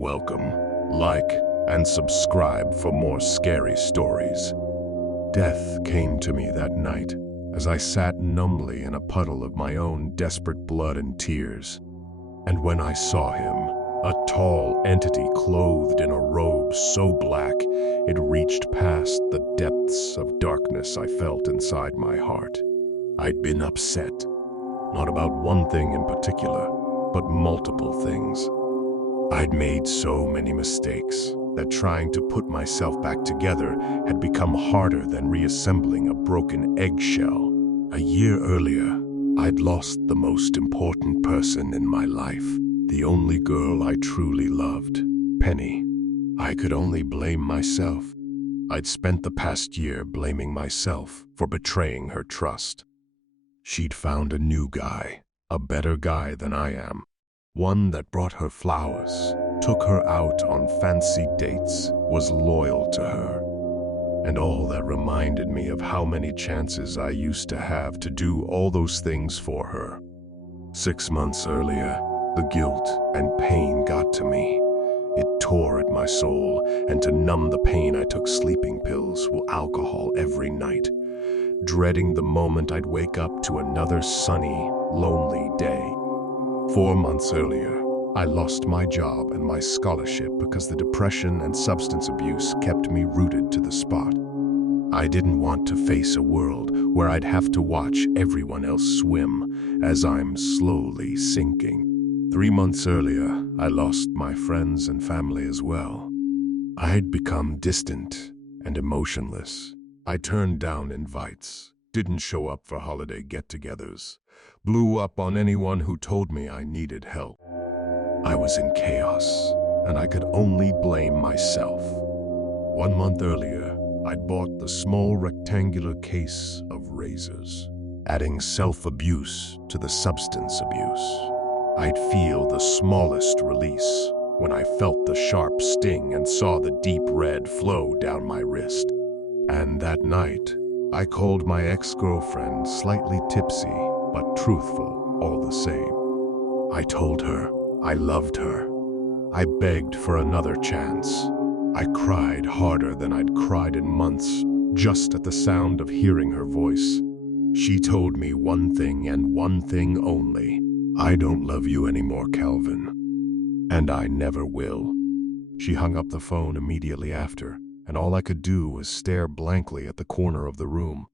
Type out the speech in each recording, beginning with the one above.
Welcome, like, and subscribe for more scary stories. Death came to me that night as I sat numbly in a puddle of my own desperate blood and tears. And when I saw him, a tall entity clothed in a robe so black it reached past the depths of darkness I felt inside my heart. I'd been upset, not about one thing in particular, but multiple things. I'd made so many mistakes that trying to put myself back together had become harder than reassembling a broken eggshell. A year earlier, I'd lost the most important person in my life, the only girl I truly loved, Penny. I could only blame myself. I'd spent the past year blaming myself for betraying her trust. She'd found a new guy, a better guy than I am. One that brought her flowers, took her out on fancy dates, was loyal to her. And all that reminded me of how many chances I used to have to do all those things for her. 6 months earlier, the guilt and pain got to me. It tore at my soul, and to numb the pain I took sleeping pills with alcohol every night, dreading the moment I'd wake up to another sunny, lonely day. 4 months earlier, I lost my job and my scholarship because the depression and substance abuse kept me rooted to the spot. I didn't want to face a world where I'd have to watch everyone else swim as I'm slowly sinking. 3 months earlier, I lost my friends and family as well. I'd become distant and emotionless. I turned down invites, didn't show up for holiday get-togethers, blew up on anyone who told me I needed help. I was in chaos, and I could only blame myself. 1 month earlier, I'd bought the small rectangular case of razors, adding self-abuse to the substance abuse. I'd feel the smallest release when I felt the sharp sting and saw the deep red flow down my wrist. And that night, I called my ex-girlfriend slightly tipsy, but truthful all the same. I told her I loved her. I begged for another chance. I cried harder than I'd cried in months, just at the sound of hearing her voice. She told me one thing and one thing only. I don't love you anymore, Calvin. And I never will. She hung up the phone immediately after, and all I could do was stare blankly at the corner of the room.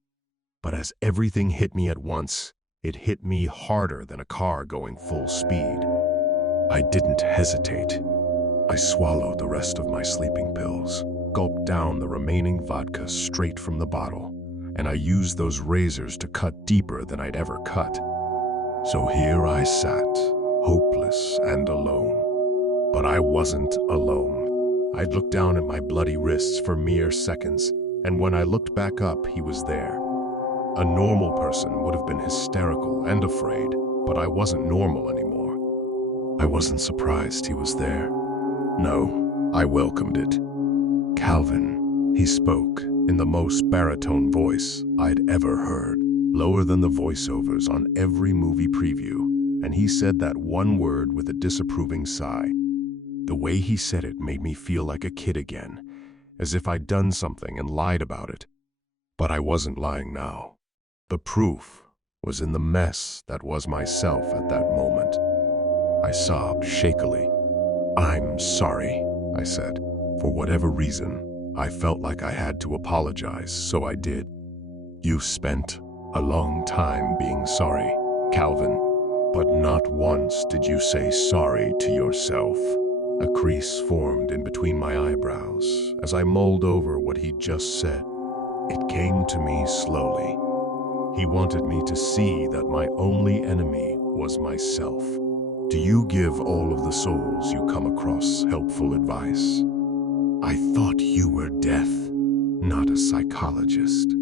But as everything hit me at once, it hit me harder than a car going full speed. I didn't hesitate. I swallowed the rest of my sleeping pills, gulped down the remaining vodka straight from the bottle, and I used those razors to cut deeper than I'd ever cut. So here I sat, hopeless and alone. But I wasn't alone. I'd looked down at my bloody wrists for mere seconds, and when I looked back up, he was there. A normal person would have been hysterical and afraid, but I wasn't normal anymore. I wasn't surprised he was there. No, I welcomed it. Calvin, he spoke in the most baritone voice I'd ever heard, lower than the voiceovers on every movie preview, and he said that one word with a disapproving sigh. The way he said it made me feel like a kid again, as if I'd done something and lied about it. But I wasn't lying now. The proof was in the mess that was myself at that moment. I sobbed shakily. "I'm sorry," I said. For whatever reason, I felt like I had to apologize, so I did. "You spent a long time being sorry, Calvin, but not once did you say sorry to yourself." A crease formed in between my eyebrows as I mulled over what he'd just said. It came to me slowly. He wanted me to see that my only enemy was myself. "Do you give all of the souls you come across helpful advice?" "I thought you were death, not a psychologist."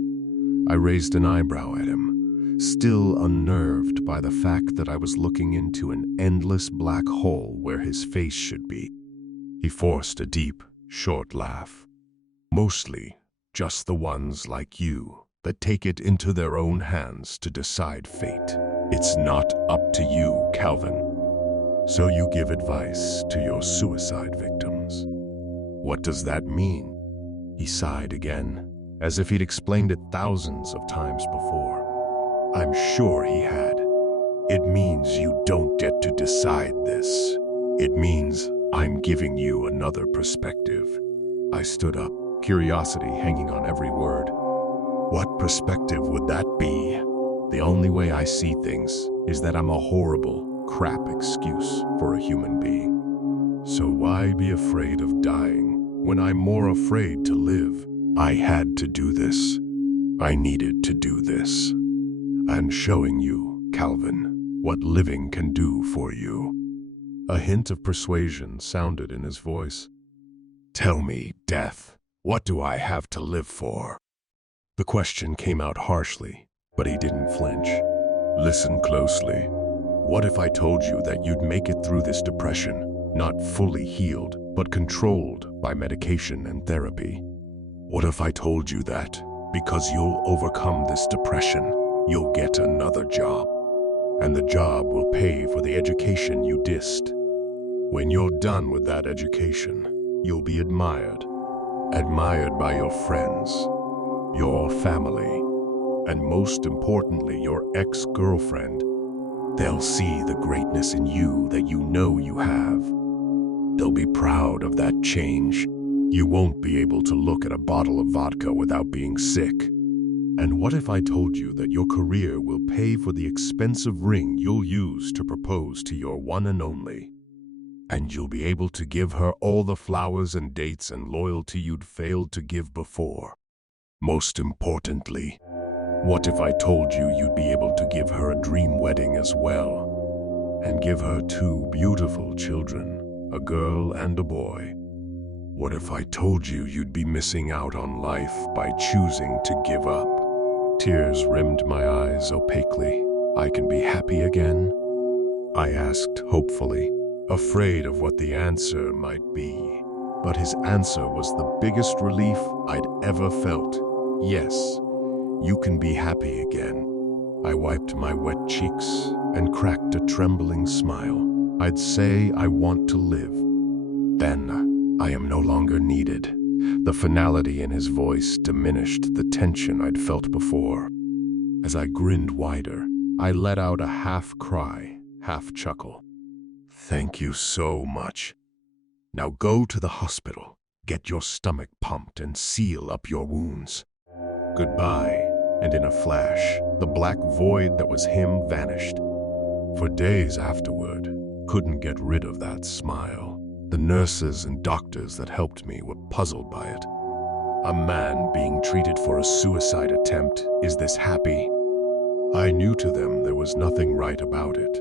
I raised an eyebrow at him, still unnerved by the fact that I was looking into an endless black hole where his face should be. He forced a deep, short laugh. "Mostly just the ones like you that take it into their own hands to decide fate. It's not up to you, Calvin." So you give advice to your suicide victims. What does that mean? He sighed again, as if he'd explained it thousands of times before. I'm sure he had. It means you don't get to decide this. It means I'm giving you another perspective. I stood up, curiosity hanging on every word. What perspective would that be? The only way I see things is that I'm a horrible, crap excuse for a human being. So why be afraid of dying when I'm more afraid to live? I had to do this. I needed to do this. I'm showing you, Calvin, what living can do for you. A hint of persuasion sounded in his voice. Tell me, Death, what do I have to live for? The question came out harshly, but he didn't flinch. Listen closely. What if I told you that you'd make it through this depression, not fully healed, but controlled by medication and therapy? What if I told you that, because you'll overcome this depression, you'll get another job, and the job will pay for the education you dissed? When you're done with that education, you'll be admired. Admired by your friends, your family, and most importantly, your ex-girlfriend. They'll see the greatness in you that you know you have. They'll be proud of that change. You won't be able to look at a bottle of vodka without being sick. And what if I told you that your career will pay for the expensive ring you'll use to propose to your one and only? And you'll be able to give her all the flowers and dates and loyalty you'd failed to give before. Most importantly, what if I told you you'd be able to give her a dream wedding as well? And give her 2 beautiful children, a girl and a boy? What if I told you you'd be missing out on life by choosing to give up? Tears rimmed my eyes opaquely. I can be happy again? I asked hopefully, afraid of what the answer might be. But his answer was the biggest relief I'd ever felt. Yes, you can be happy again. I wiped my wet cheeks and cracked a trembling smile. I'd say I want to live. Then I am no longer needed. The finality in his voice diminished the tension I'd felt before. As I grinned wider, I let out a half cry, half chuckle. Thank you so much. Now go to the hospital, get your stomach pumped and seal up your wounds. Goodbye. And in a flash, the black void that was him vanished. For days afterward, couldn't get rid of that smile. The nurses and doctors that helped me were puzzled by it. A man being treated for a suicide attempt, is this happy? I knew to them there was nothing right about it,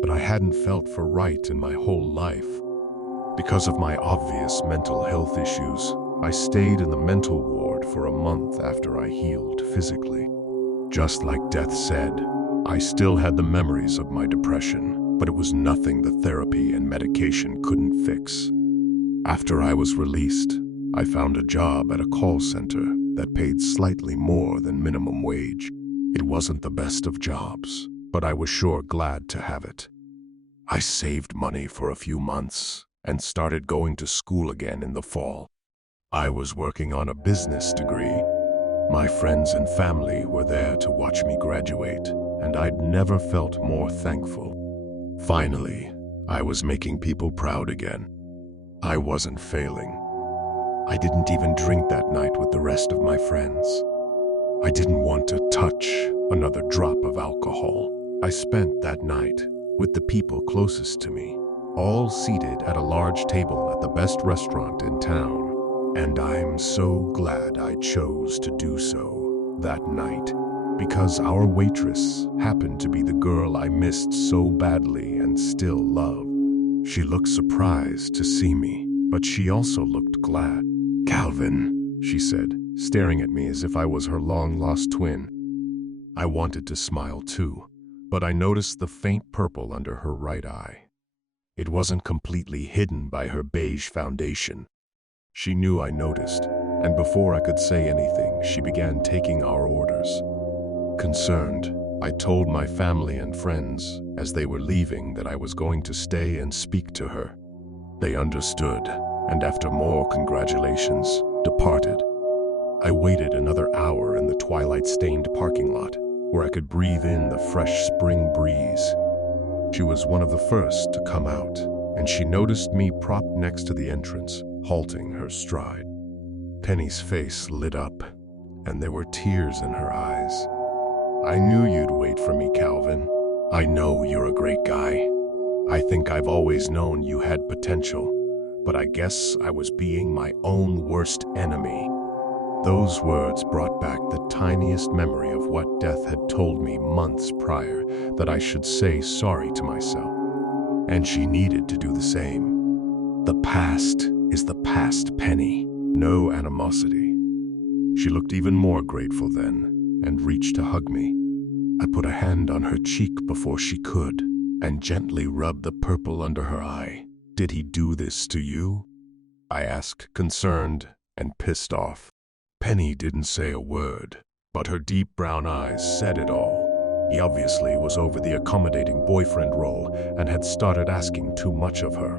but I hadn't felt for right in my whole life. Because of my obvious mental health issues, I stayed in the mental ward for a month after I healed physically. Just like Death said, I still had the memories of my depression, but it was nothing the therapy and medication couldn't fix. After I was released, I found a job at a call center that paid slightly more than minimum wage. It wasn't the best of jobs, but I was sure glad to have it. I saved money for a few months and started going to school again in the fall. I was working on a business degree. My friends and family were there to watch me graduate, and I'd never felt more thankful. Finally, I was making people proud again. I wasn't failing. I didn't even drink that night with the rest of my friends. I didn't want to touch another drop of alcohol. I spent that night with the people closest to me, all seated at a large table at the best restaurant in town. And I'm so glad I chose to do so that night, because our waitress happened to be the girl I missed so badly and still love. She looked surprised to see me, but she also looked glad. "Calvin," she said, staring at me as if I was her long-lost twin. I wanted to smile too, but I noticed the faint purple under her right eye. It wasn't completely hidden by her beige foundation. She knew I noticed, and before I could say anything, she began taking our orders. Concerned, I told my family and friends as they were leaving that I was going to stay and speak to her. They understood, and after more congratulations, departed. I waited another hour in the twilight-stained parking lot, where I could breathe in the fresh spring breeze. She was one of the first to come out, and she noticed me propped next to the entrance, halting her stride. Penny's face lit up, and there were tears in her eyes. "I knew you'd wait for me, Calvin. I know you're a great guy. I think I've always known you had potential, but I guess I was being my own worst enemy." Those words brought back the tiniest memory of what Death had told me months prior, that I should say sorry to myself. And she needed to do the same. The past is the past, Penny. No animosity. She looked even more grateful then, and reached to hug me. I put a hand on her cheek before she could, and gently rubbed the purple under her eye. "Did he do this to you?" I asked, concerned and pissed off. Penny didn't say a word, but her deep brown eyes said it all. He obviously was over the accommodating boyfriend role and had started asking too much of her.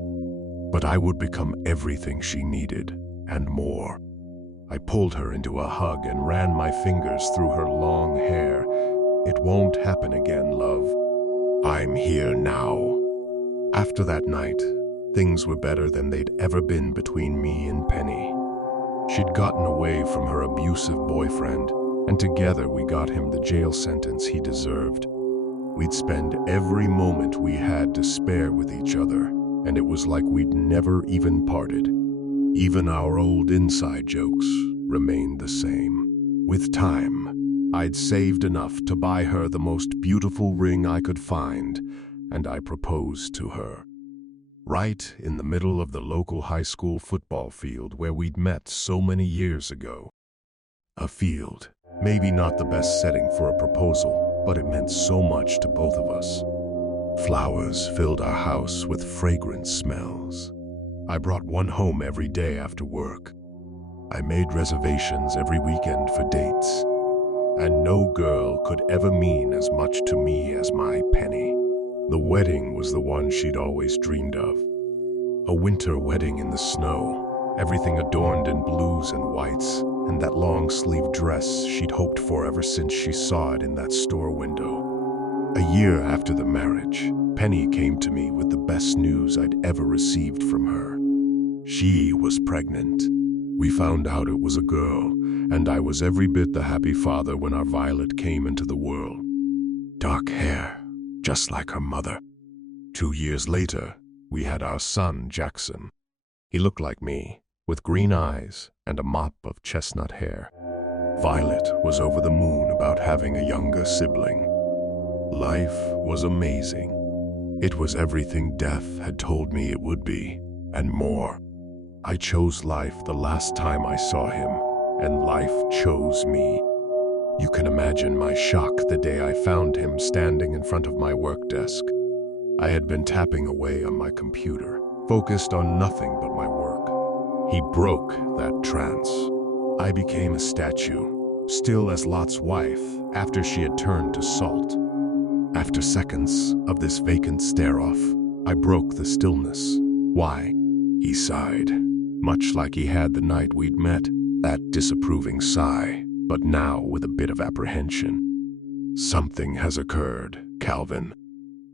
But I would become everything she needed, and more. I pulled her into a hug and ran my fingers through her long hair. "It won't happen again, love. I'm here now." After that night, things were better than they'd ever been between me and Penny. She'd gotten away from her abusive boyfriend, and together we got him the jail sentence he deserved. We'd spend every moment we had to spare with each other, and it was like we'd never even parted. Even our old inside jokes remained the same. With time, I'd saved enough to buy her the most beautiful ring I could find, and I proposed to her. Right in the middle of the local high school football field where we'd met so many years ago. A field, maybe not the best setting for a proposal, but it meant so much to both of us. Flowers filled our house with fragrant smells. I brought one home every day after work. I made reservations every weekend for dates. And no girl could ever mean as much to me as my Penny. The wedding was the one she'd always dreamed of. A winter wedding in the snow, everything adorned in blues and whites, and that long-sleeved dress she'd hoped for ever since she saw it in that store window. A year after the marriage, Penny came to me with the best news I'd ever received from her. She was pregnant. We found out it was a girl, and I was every bit the happy father when our Violet came into the world. Dark hair, just like her mother. 2 years later, we had our son, Jackson. He looked like me, with green eyes and a mop of chestnut hair. Violet was over the moon about having a younger sibling. Life was amazing. It was everything Death had told me it would be, and more. I chose life the last time I saw him, and life chose me. You can imagine my shock the day I found him standing in front of my work desk. I had been tapping away on my computer, focused on nothing but my work. He broke that trance. I became a statue, still as Lot's wife after she had turned to salt. After seconds of this vacant stare-off, I broke the stillness. "Why?" He sighed, much like he had the night we'd met, that disapproving sigh, but now with a bit of apprehension. "Something has occurred, Calvin.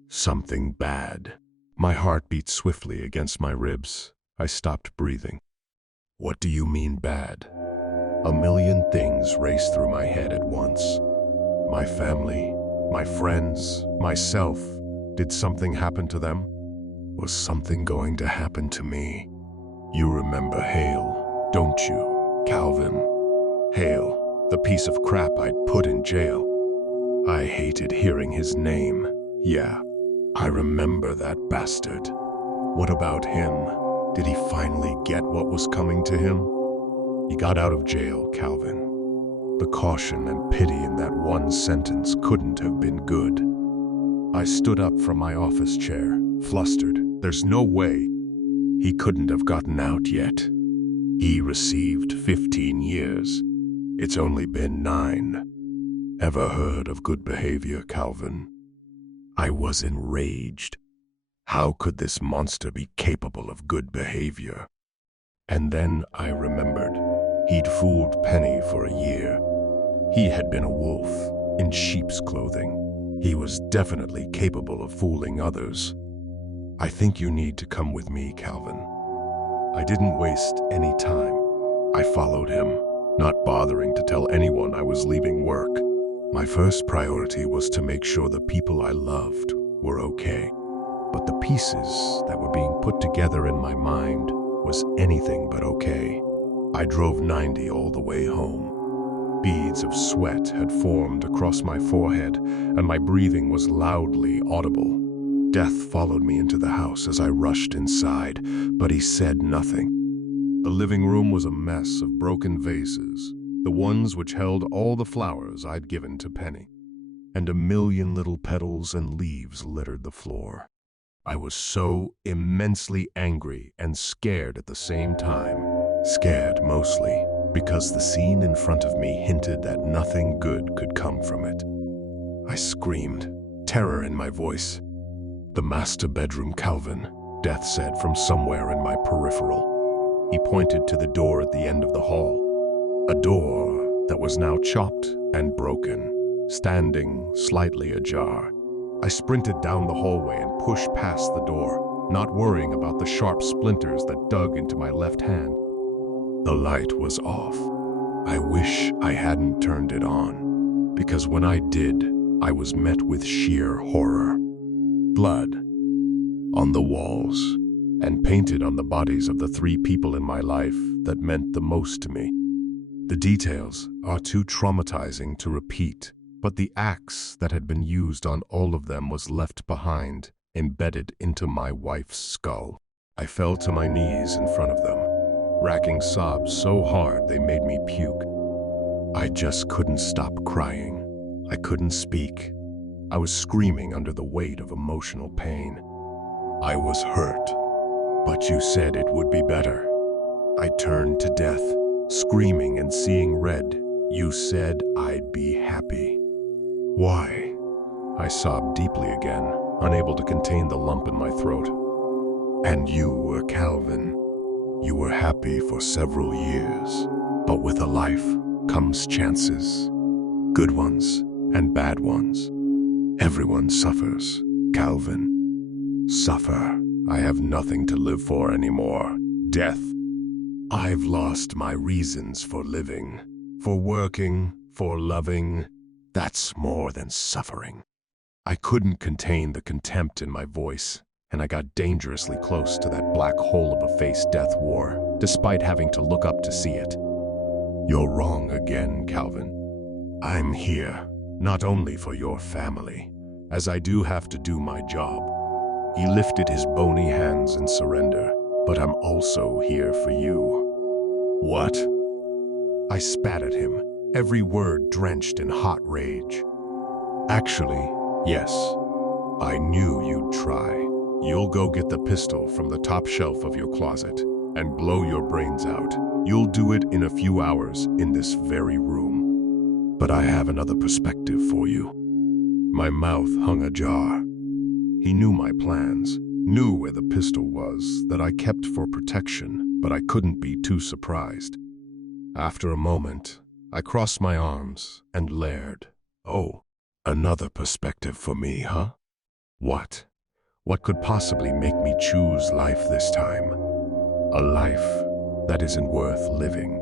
Something bad." My heart beat swiftly against my ribs. I stopped breathing. "What do you mean bad?" A million things raced through my head at once. My family, my friends, myself. Did something happen to them? Was something going to happen to me? You remember Hale, don't you, Calvin? Hale, the piece of crap I'd put in jail. I hated hearing his name. Yeah, I remember that bastard. What about him? Did he finally get what was coming to him? He got out of jail, Calvin. The caution and pity in that one sentence couldn't have been good. I stood up from my office chair, flustered. There's no way. He couldn't have gotten out yet. He received 15 years. It's only been 9. Ever heard of good behavior, Calvin? I was enraged. How could this monster be capable of good behavior? And then I remembered. He'd fooled Penny for a year. He had been a wolf in sheep's clothing. He was definitely capable of fooling others. I think you need to come with me, Calvin. I didn't waste any time. I followed him, not bothering to tell anyone I was leaving work. My first priority was to make sure the people I loved were okay. But the pieces that were being put together in my mind was anything but okay. I drove 90 all the way home. Beads of sweat had formed across my forehead, and my breathing was loudly audible. Death followed me into the house as I rushed inside, but he said nothing. The living room was a mess of broken vases, the ones which held all the flowers I'd given to Penny, and a million little petals and leaves littered the floor. I was so immensely angry and scared at the same time. Scared mostly because the scene in front of me hinted that nothing good could come from it. I screamed, terror in my voice. "The master bedroom, Calvin," Death said from somewhere in my peripheral. He pointed to the door at the end of the hall, a door that was now chopped and broken, standing slightly ajar. I sprinted down the hallway and pushed past the door, not worrying about the sharp splinters that dug into my left hand. The light was off. I wish I hadn't turned it on, because when I did, I was met with sheer horror. Blood on the walls, and painted on the bodies of the 3 people in my life that meant the most to me. The details are too traumatizing to repeat, but the axe that had been used on all of them was left behind, embedded into my wife's skull. I fell to my knees in front of them, racking sobs so hard they made me puke. I just couldn't stop crying. I couldn't speak. I was screaming under the weight of emotional pain. I was hurt, but you said it would be better. I turned to Death, screaming and seeing red. You said I'd be happy. Why? I sobbed deeply again, unable to contain the lump in my throat. And you were Calvin. You were happy for several years, but with a life comes chances. Good ones and bad ones. Everyone suffers, Calvin. Suffer. I have nothing to live for anymore. Death. I've lost my reasons for living, for working, for loving. That's more than suffering. I couldn't contain the contempt in my voice, and I got dangerously close to that black hole of a face Death wore, despite having to look up to see it. You're wrong again, Calvin. I'm here, not only for your family, as I do have to do my job. He lifted his bony hands in surrender, but I'm also here for you. What? I spat at him, every word drenched in hot rage. Actually, yes, I knew you'd try. You'll go get the pistol from the top shelf of your closet and blow your brains out. You'll do it in a few hours in this very room. But I have another perspective for you. My mouth hung ajar. He knew my plans, knew where the pistol was that I kept for protection, but I couldn't be too surprised. After a moment, I crossed my arms and glared. Oh, another perspective for me, huh? What? What could possibly make me choose life this time? A life that isn't worth living.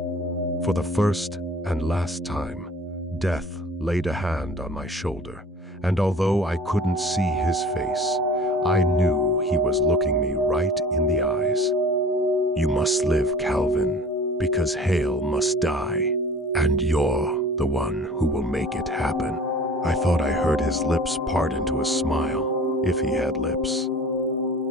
For the first and last time, Death laid a hand on my shoulder, and although I couldn't see his face, I knew he was looking me right in the eyes. You must live, Calvin, because Hale must die, and you're the one who will make it happen. I thought I heard his lips part into a smile, if he had lips.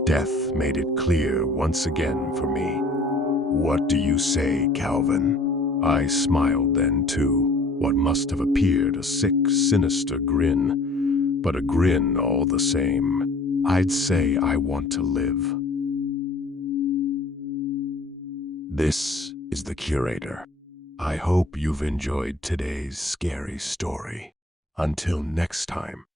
Death made it clear once again for me. What do you say, Calvin? I smiled then too, what must have appeared a sick, sinister grin, but a grin all the same. I'd say I want to live. This is The Curator. I hope you've enjoyed today's scary story. Until next time.